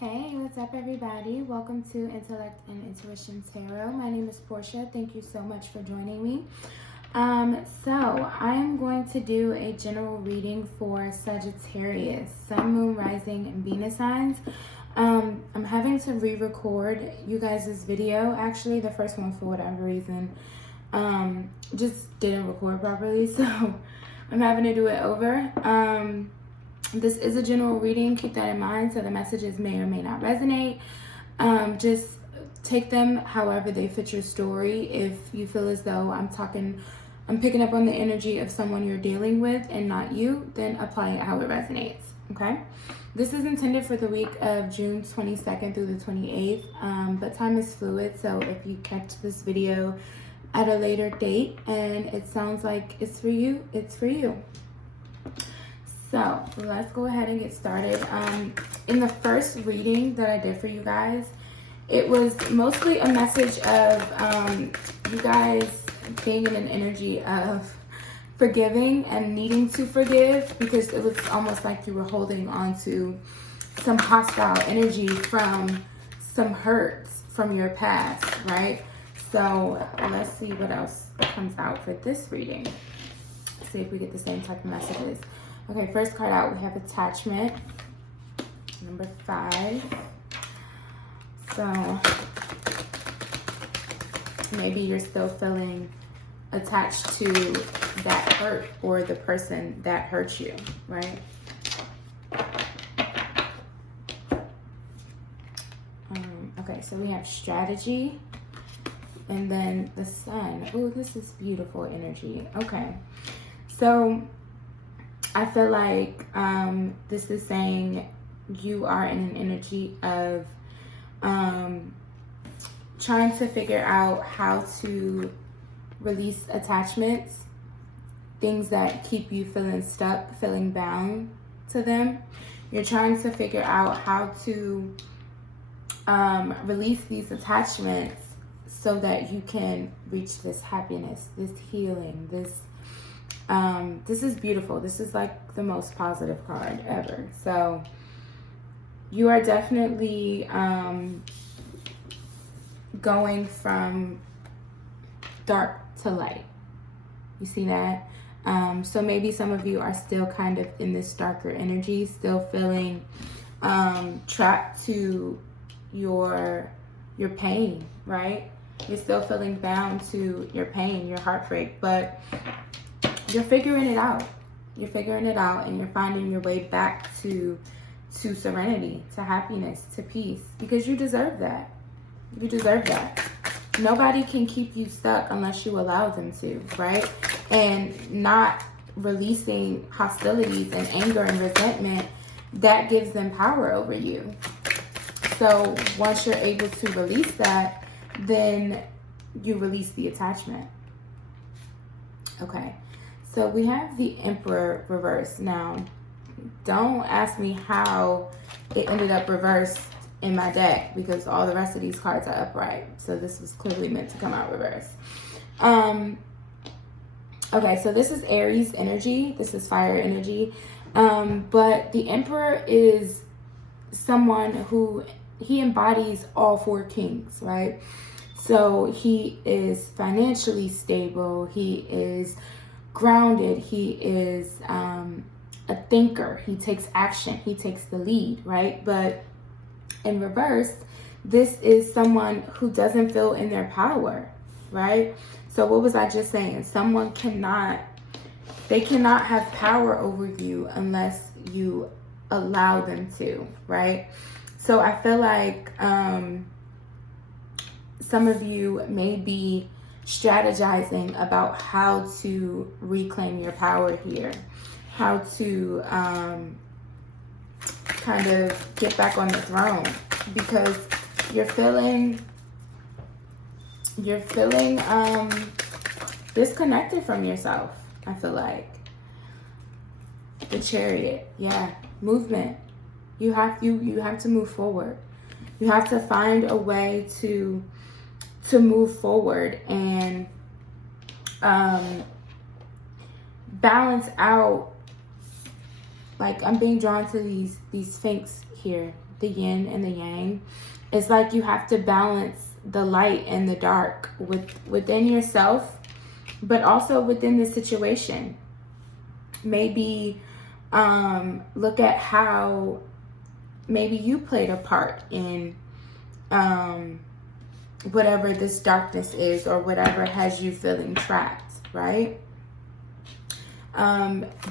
Hey, what's up everybody? Welcome to Intellect and Intuition Tarot. My name is Portia. Thank you so much for joining me. So I am going to do a general reading for Sagittarius, Sun, Moon, Rising, and Venus signs. I'm having to re-record you guys' video. Actually, the first one, for whatever reason, just didn't record properly, so I'm having to do it over. This is a general reading. Keep that in mind. So the messages may or may not resonate. Just take them however they fit your story. If you feel as though I'm picking up on the energy of someone you're dealing with and not you, then apply it how it resonates. Okay. This is intended for the week of June 22nd through the 28th. But time is fluid. So if you catch this video at a later date and it sounds like it's for you, it's for you. So let's go ahead and get started. In the first reading that I did for you guys, it was mostly a message of you guys being in an energy of forgiving and needing to forgive, because it was almost like you were holding on to some hostile energy from some hurts from your past, right? So let's see what else comes out for this reading. See if we get the same type of messages. Okay, first card out, we have attachment, number 5. So maybe you're still feeling attached to that hurt or the person that hurt you, right? Okay, so we have strategy and then the sun. Oh, this is beautiful energy. Okay, so I feel like this is saying you are in an energy of trying to figure out how to release attachments, things that keep you feeling stuck, feeling bound to them. You're trying to figure out how to release these attachments so that you can reach this happiness, this healing, this is beautiful. This is like the most positive card ever. So you are definitely going from dark to light. You see that? So maybe some of you are still kind of in this darker energy, still feeling trapped to your pain, right? You're still feeling bound to your pain, your heartbreak, but you're figuring it out. You're figuring it out and you're finding your way back to serenity, to happiness, to peace, because you deserve that. You deserve that. Nobody can keep you stuck unless you allow them to, right? And not releasing hostilities and anger and resentment, that gives them power over you. So once you're able to release that, then you release the attachment. Okay. So we have the Emperor reversed. Now, don't ask me how it ended up reversed in my deck, because all the rest of these cards are upright. So this was clearly meant to come out reversed. Okay, so this is Aries energy. This is fire energy. But the Emperor is someone who, he embodies all 4 kings, right? So he is financially stable. He is grounded. He is a thinker. He takes action. He takes the lead, right? But in reverse, this is someone who doesn't feel in their power, right? So what was I just saying? Someone cannot have power over you unless you allow them to, right? So I feel like some of you may be strategizing about how to reclaim your power here, how to kind of get back on the throne, because you're feeling disconnected from yourself. I feel like the Chariot, yeah, movement. You have to move forward. You have to find a way to move forward and balance out. Like, I'm being drawn to these Sphinx here, the yin and the yang. It's like you have to balance the light and the dark within yourself, but also within the situation. Maybe look at how maybe you played a part in whatever this darkness is, or whatever has you feeling trapped, right?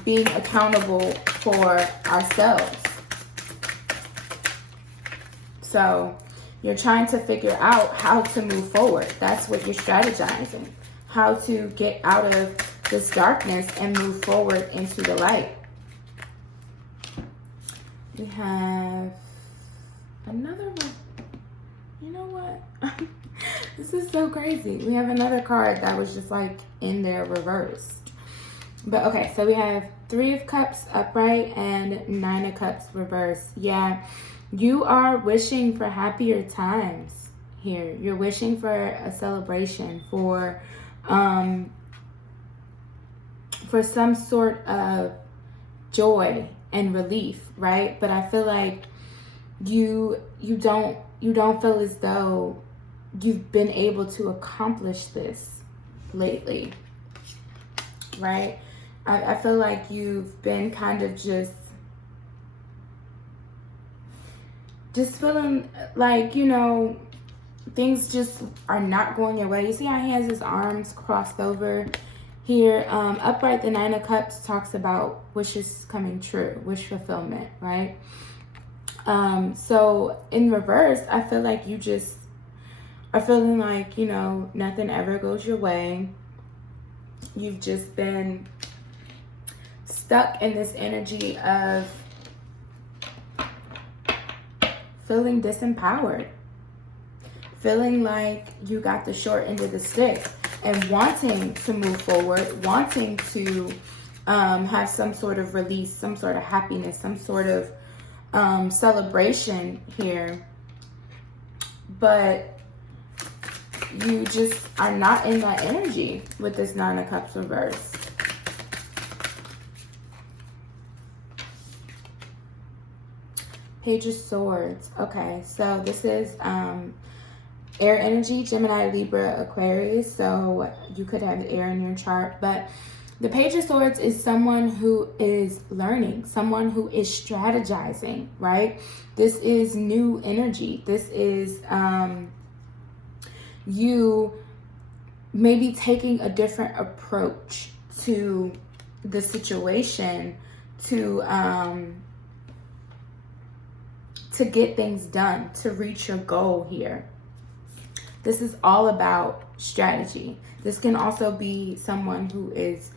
Being accountable for ourselves. So you're trying to figure out how to move forward. That's what you're strategizing. How to get out of this darkness and move forward into the light. We have another one. You know what? This is so crazy. We have another card that was just like in there reversed. But okay, so we have 3 of Cups upright and 9 of Cups reversed. Yeah, you are wishing for happier times here. You're wishing for a celebration, for some sort of joy and relief, right? But I feel like you don't feel as though you've been able to accomplish this lately, right? I feel like you've been kind of just feeling like, you know, things just are not going your way. You see how he has his arms crossed over here? Upright, the 9 of Cups talks about wishes coming true, wish fulfillment, right? So in reverse, I feel like you just are feeling like, you know, nothing ever goes your way. You've just been stuck in this energy of feeling disempowered, feeling like you got the short end of the stick, and wanting to move forward, wanting to have some sort of release, some sort of happiness, some sort of celebration here. But you just are not in that energy with this 9 of Cups reverse. Page of Swords. Okay, so this is air energy, Gemini, Libra, Aquarius. So you could have air in your chart. But the Page of Swords is someone who is learning, someone who is strategizing, right? This is new energy. This is you maybe taking a different approach to the situation to get things done, to reach your goal here. This is all about strategy. This can also be someone who is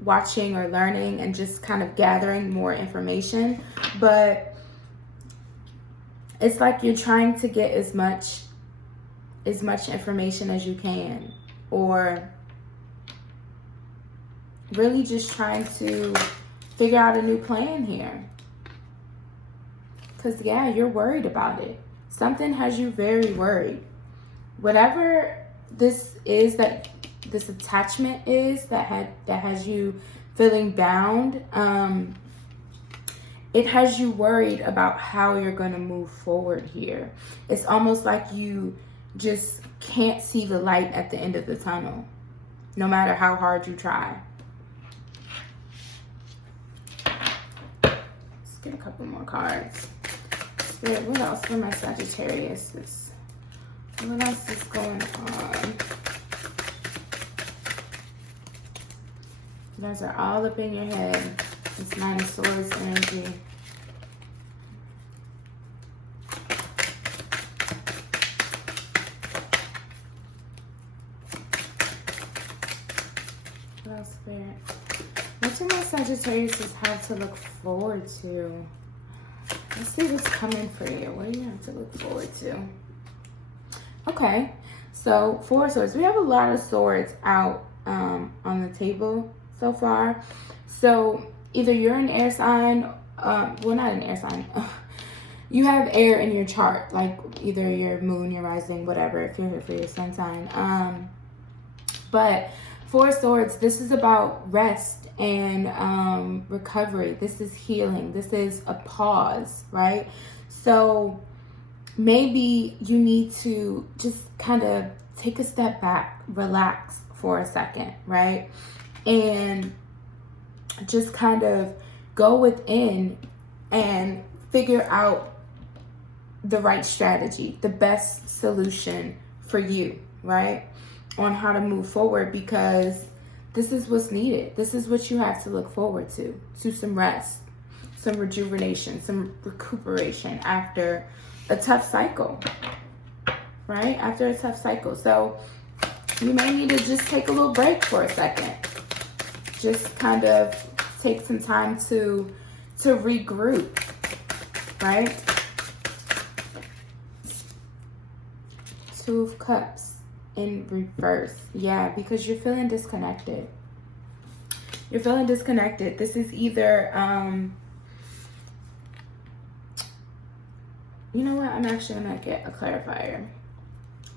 watching or learning and just kind of gathering more information. But it's like you're trying to get as much information as you can, or really just trying to figure out a new plan here. Because, yeah, you're worried about it. Something has you very worried. Whatever this is, that this attachment is that has you feeling bound, it has you worried about how you're going to move forward here. It's almost like you just can't see the light at the end of the tunnel, no matter how hard you try. Let's get a couple more cards. Spirit, what else for my Sagittarius? What else is going on? You guys are all up in your head. It's 9 of Swords energy. What else, Spirit? What do my Sagittarius have to look forward to? Let's see what's coming for you. What do you have to look forward to? Okay, so 4 of Swords. We have a lot of swords out on the table so far. So either you're an air sign, well, not an air sign. You have air in your chart, like either your moon, your rising, whatever, if you're here for your sun sign. But 4 of Swords, this is about rest and recovery. This is healing. This is a pause, right? So maybe you need to just kind of take a step back, relax for a second, right? And just kind of go within and figure out the right strategy, the best solution for you, right? On how to move forward, because this is what's needed. This is what you have to look forward to some rest, some rejuvenation, some recuperation after a tough cycle, right? After a tough cycle. So you may need to just take a little break for a second. Just kind of take some time to regroup, right? Two of Cups in reverse. Yeah, because you're feeling disconnected. You're feeling disconnected. This is either, you know what? I'm actually going to get a clarifier.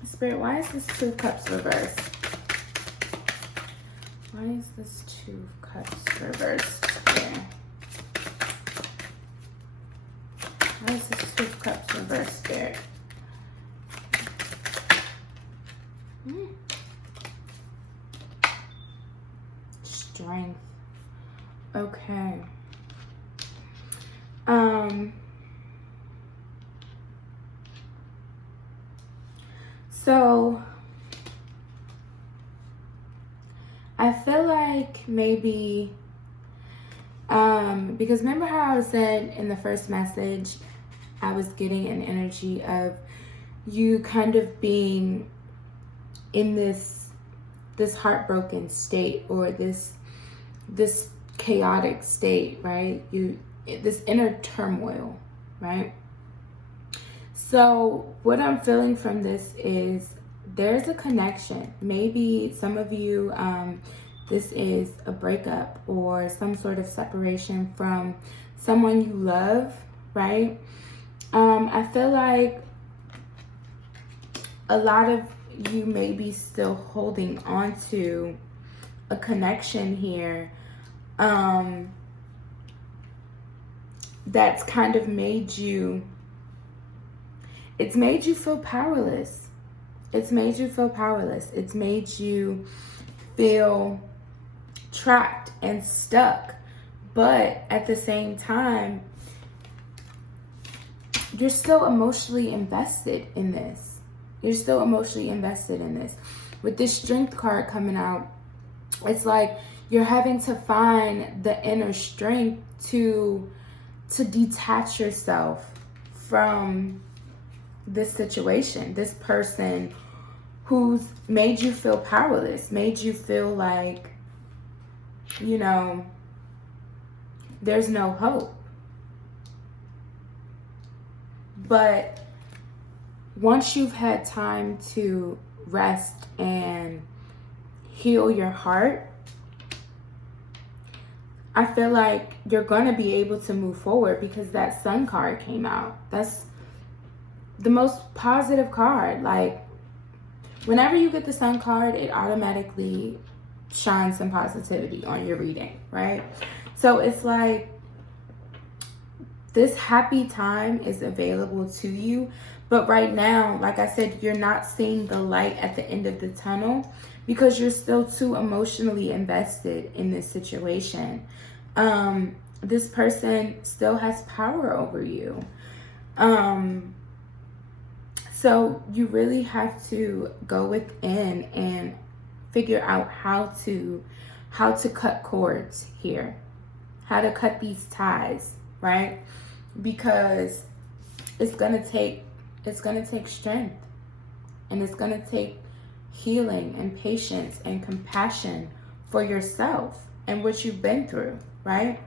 Spirit, why is this Two of Cups reversed? Why is this Two of Cups reversed here? Why is this Two of Cups reversed, Spirit? Strength. Okay. So I feel like maybe because remember how I said in the first message I was getting an energy of you kind of being in this heartbroken state, or this chaotic state, right? This inner turmoil, right? So what I'm feeling from this is there's a connection. Maybe some of you, this is a breakup or some sort of separation from someone you love, right? I feel like a lot of you may be still holding on to a connection here that's kind of made you, it's made you feel powerless. It's made you feel powerless. It's made you feel trapped and stuck. But at the same time, you're still emotionally invested in this. You're still emotionally invested in this. With this Strength card coming out, it's like you're having to find the inner strength to detach yourself from this situation, this person who's made you feel powerless, made you feel like, you know, there's no hope. But once you've had time to rest and heal your heart, I feel like you're going to be able to move forward, because that Sun card came out. That's the most positive card. Like, whenever you get the Sun card, it automatically shines some positivity on your reading, right? So it's like this happy time is available to you. But right now, like I said, you're not seeing the light at the end of the tunnel because you're still too emotionally invested in this situation. This person still has power over you. So you really have to go within and figure out how to cut cords here, how to cut these ties, right? Because it's gonna take strength, and it's gonna take healing and patience and compassion for yourself and what you've been through, right?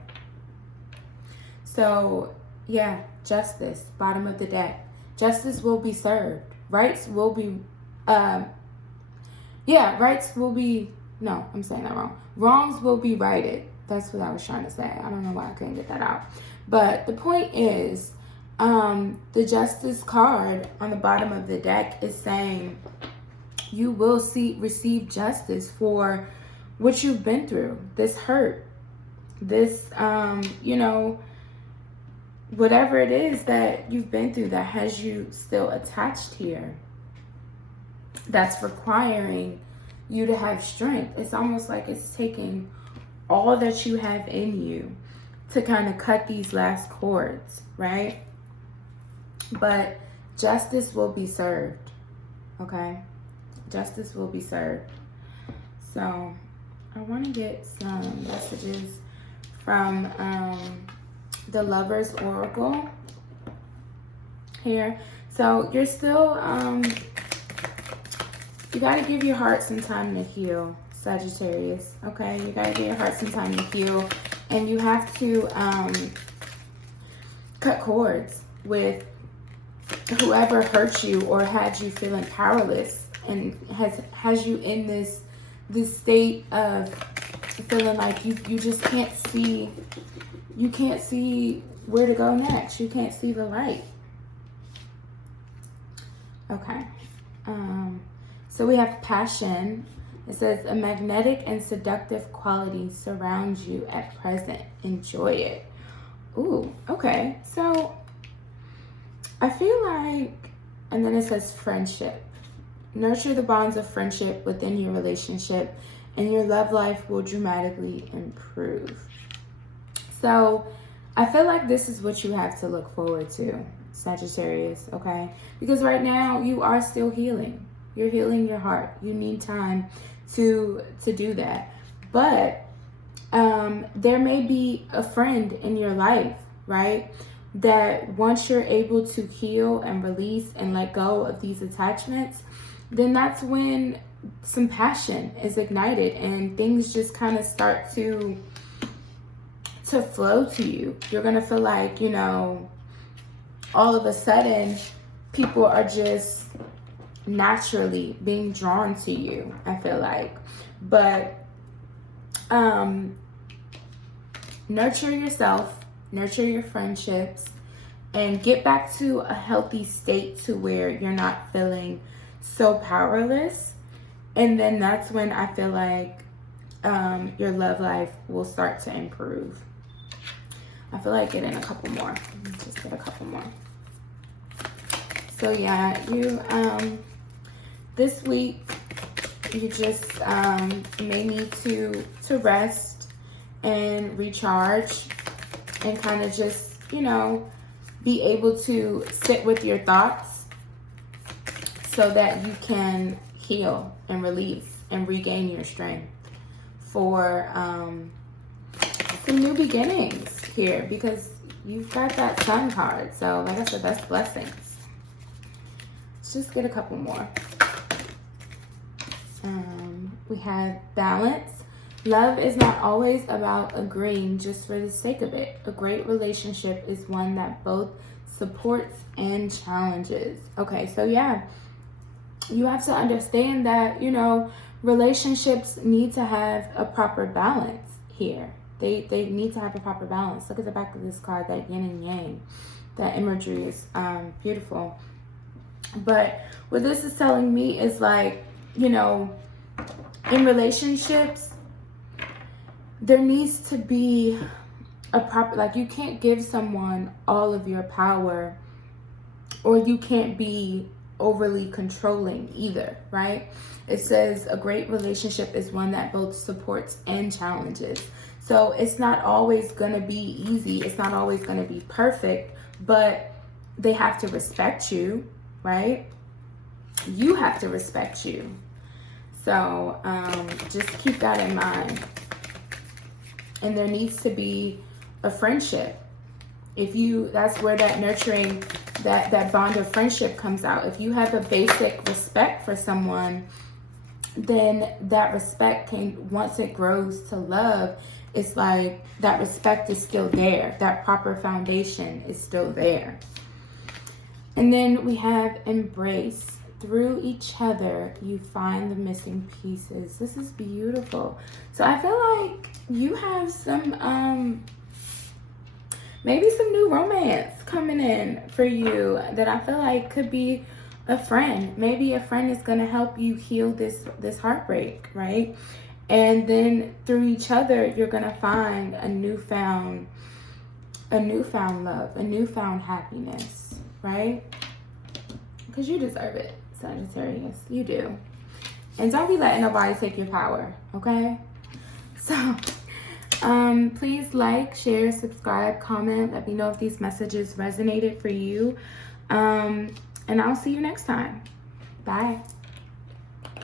So yeah, justice, bottom of the deck. Justice will be served. Rights will be, rights will be, no, I'm saying that wrong. Wrongs will be righted. That's what I was trying to say. I don't know why I couldn't get that out. But the point is, the Justice card on the bottom of the deck is saying you will receive justice for what you've been through, this hurt, this, you know, whatever it is that you've been through that has you still attached here, that's requiring you to have strength. It's almost like it's taking all that you have in you to kind of cut these last cords, right? But justice will be served, okay? Justice will be served. So I want to get some messages from the Lover's Oracle here. So you're still, you got to give your heart some time to heal, Sagittarius, okay? You got to give your heart some time to heal. And you have to cut cords with whoever hurt you or had you feeling powerless and has you in this state of feeling like you just can't see where to go next. You can't see the light. Okay. So we have passion. It says a magnetic and seductive quality surrounds you at present. Enjoy it. Ooh, okay. So I feel like, and then it says friendship. Nurture the bonds of friendship within your relationship and your love life will dramatically improve. So I feel like this is what you have to look forward to, Sagittarius, okay? Because right now you are still healing. You're healing your heart. You need time to do that. But there may be a friend in your life, right? That once you're able to heal and release and let go of these attachments, then that's when some passion is ignited and things just kind of start to flow to you. You're going to feel like, you know, all of a sudden people are just naturally being drawn to you, I feel like. But nurture yourself, nurture your friendships, and get back to a healthy state to where you're not feeling so powerless. And then that's when I feel like your love life will start to improve. I feel like getting a couple more. Let's just get a couple more. So yeah, you this week you just may need to rest and recharge and kind of just, you know, be able to sit with your thoughts so that you can heal and release and regain your strength for some new beginnings here, because you've got that Sun card. So like I said, that's blessings. Let's just get a couple more. We have balance. Love is not always about agreeing just for the sake of it. A great relationship is one that both supports and challenges. Okay, so yeah, you have to understand that, you know, relationships need to have a proper balance here. They need to have a proper balance. Look at the back of this card, that yin and yang. That imagery is beautiful. But what this is telling me is like, you know, in relationships, there needs to be a proper, like, you can't give someone all of your power, or you can't be overly controlling either, right? It says a great relationship is one that both supports and challenges. So it's not always going to be easy. It's not always going to be perfect, but they have to respect you, right? You have to respect you. So just keep that in mind. And there needs to be a friendship. If you, that's where that nurturing, that bond of friendship comes out. If you have a basic respect for someone, then that respect can, once it grows to love, it's like that respect is still there. That proper foundation is still there. And then we have embrace. Through each other, you find the missing pieces. This is beautiful. So I feel like you have some, maybe some new romance coming in for you that I feel like could be a friend. Maybe a friend is going to help you heal this heartbreak, right? And then through each other, you're going to find a newfound love, a newfound happiness, right? Because you deserve it, Sagittarius. You do. And don't be letting nobody take your power, okay? So, please like, share, subscribe, comment. Let me know if these messages resonated for you. And I'll see you next time. Bye.